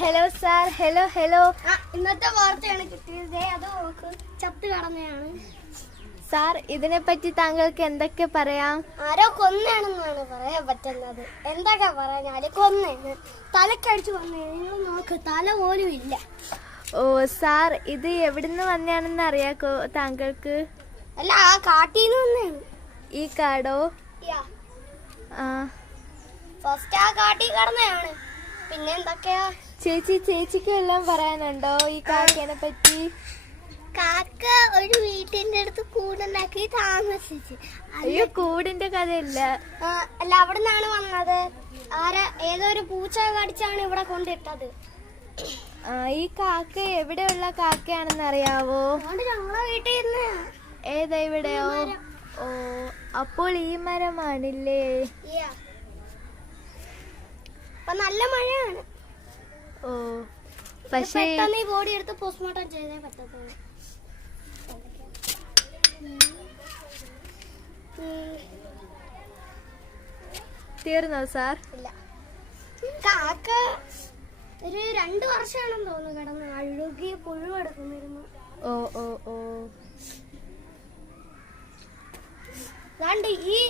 Hello sir. Hello hello. ഇന്നത്തെ വാർത്തയാണ് കിട്ടിയത്. അത് നോക്ക്, ചത്ത് കടന്നയാണ്. സാർ, ഇതിനെ പറ്റി താങ്കൾക്ക് എന്തൊക്കെ പറയാം? ആരോ കൊന്നാണെന്നാണ് പറയാൻ പറ്റുന്നത്. എന്തൊക്കെ പറഞ്ഞാല് കൊന്നേന്ന്, തലക്കടിച്ചു വന്നു. നോക്ക്, തല പോലും ഇല്ല. ഓ സാർ, ഇത് എവിടുന്ന് വന്നെയാണെന്ന് അറിയാക്കോ താങ്കൾക്ക്? അല്ല, ആ കാട്ടീന്ന് വന്നേന്ന്. ഈ കാടോ? ആ, ഫസ്റ്റ് ആ കാട്ടി കടന്നയാണ്. പിന്നെ എന്തൊക്കെയാ? ചേച്ചിക്ക് എല്ലാം പറയാനുണ്ടോ ഈ കാക്കേനെ പറ്റി? കാക്ക ഒരു വീട്ടിന്റെ അടുത്ത് കൂടുണ്ടാക്കി താമസിച്ച്. അയ്യോ, കൂടിന്റെ കഥയില്ല. അല്ല, അവിടെ നിന്നാണ് വന്നത്. ഏതോ ഒരു പൂച്ച കടിച്ചാണ് ഇവിടെ കൊണ്ടിട്ടത്. ഈ കാക്ക എവിടെയുള്ള കാക്കയാണെന്ന് അറിയാവോ? ഞങ്ങളെ വീട്ടിൽ നിന്ന്. ഏതാ, ഇവിടെയോ? ഓ, അപ്പോൾ ഈ മരമാണില്ലേ? ഇപ്പൊ നല്ല മഴയാണ്. ഓ, പക്ഷേ പെട്ടെന്ന് ഈ ബോഡി എടുത്ത് പോസ്റ്റ്മോർട്ടം ചെയ്തേ പറ്റത്തുള്ളൂ. തീർന്നോ സാർ? ഇല്ല, കാക്ക ഒരു 2 വർഷമാണെന്ന് തോന്നുന്നു കിടന്ന് അഴുകി പുഴുവെടുക്കുന്നിരുന്നു. ഓ ഓ ഓ, ഈ